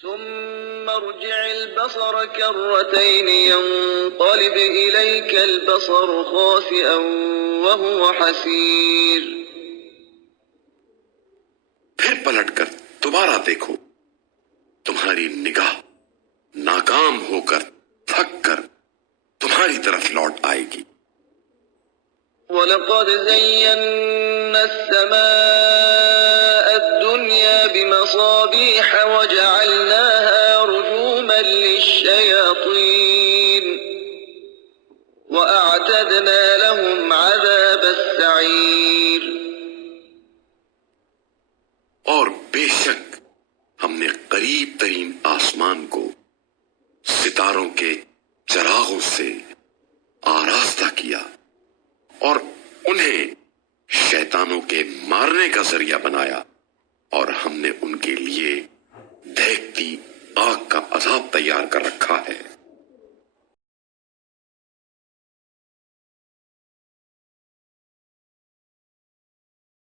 ثم ارجع البصر كرتين ينقلب إليك البصر خاسئا وهو حسير. پھر پلٹ کر دوبارہ دیکھو، تمہاری نگاہ ناکام ہو کر تھک کر تمہاری طرف لوٹ آئے گی. وَلَقَدْ زَيَّنَّا السَّمَاءَ الدُّنْيَا بِمَصَابِيحَ وَجَعَلْنَاهَا رُجُومًا لِلشَّيَاطِينِ وَأَعْتَدْنَا لَهُمْ عَذَابَ السَّعِيرِ. اور بے شک ہم نے قریب ترین آسمان کو ستاروں کے چراغوں سے آراستہ کیا اور انہیں شیطانوں کے مارنے کا ذریعہ بنایا، اور ہم نے ان کے لیے دہکتی آگ کا عذاب تیار کر رکھا ہے.